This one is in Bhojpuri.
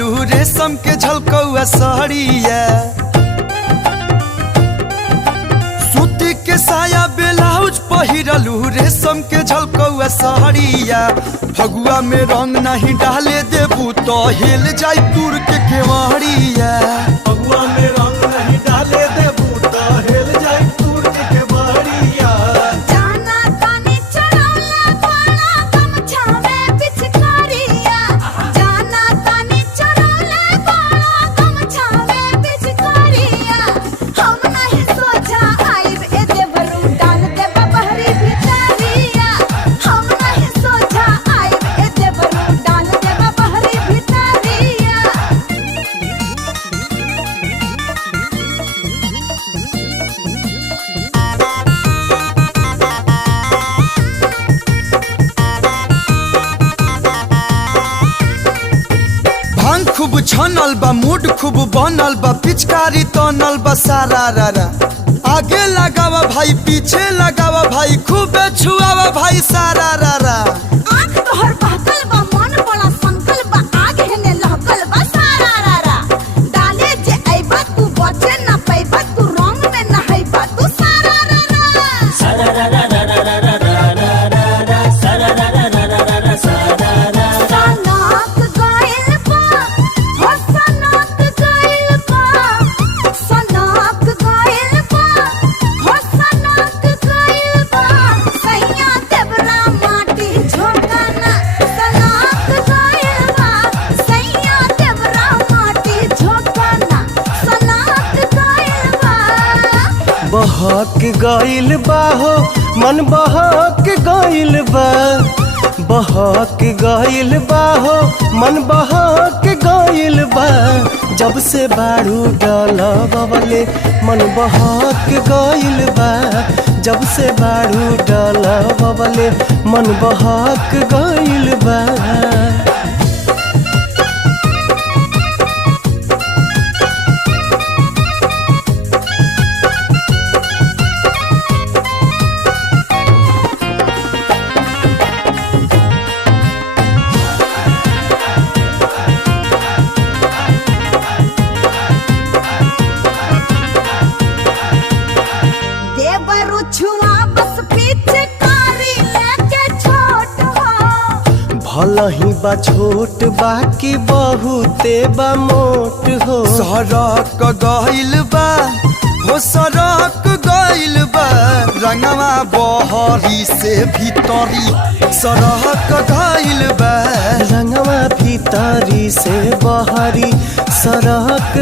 पहिरलू रेशम के झलकौआ साड़िया, सूती के साया ब्लाउज पहिरलू रेशम के झलकौआ साड़िया। फगुआ में रंग नहीं डाले देबू तो हिल जाई दूर के केवाड़िया। फगुआ में रंग नहीं डाले देबू तो हिल जाई दूर के केवाड़िया। जाना तानी चढ़ौला बाड़ा गमछा में पिचकारिया, जाना तानी चढ़ौला बाड़ा गमछा में पिचकारिया। हम नहीं सोचा आइब ए देवरू डाल देबा बहरी भितरिया, हम नहीं सोचा आइब ए देवरू डाल देबा बहरी भितरिया। भांग खूब छनल बा, मूड खूब बनल बा, पिचकारी तनल बा सारा रारा। आगे लगावा भाई पीछे लगावा भाई, खूब छुआवा भाई सारा रारा। आँख तोहर बहकल बा, मन बड़ा संकल बा, आग हेने लहकल बा सारा रारा। डाले जे अइबा तू बचे न पैबा, तू रंग में नहैबा तू सारा रारा। सनक गइल बा, हो सनक गइल बा, सनक गइल बा, हो सनक गइल बा। सैया देवरा माटी झोंकना, सनक गइल बा, सैया देवरा माटी झोंकना, सनक गइल बा। बहक गइल बा हो मन बहक गइल बा, बहक गइल बा हो मन बहक गइल बा। जब से बारू डलबले मन बहक गइल बा, जब से बारू डलबले मन बहक गइल बा। देवरु छुआ बस पिचकारी लेके छोट हो। भलही बा छोट बा कि बहुते बा मोट हो। सड़क गइल बा हो सड़क गइल बा, रंगवा बहरी से भीतरी सड़क गइल बा। रंगवा भीतरी से बहरी सड़क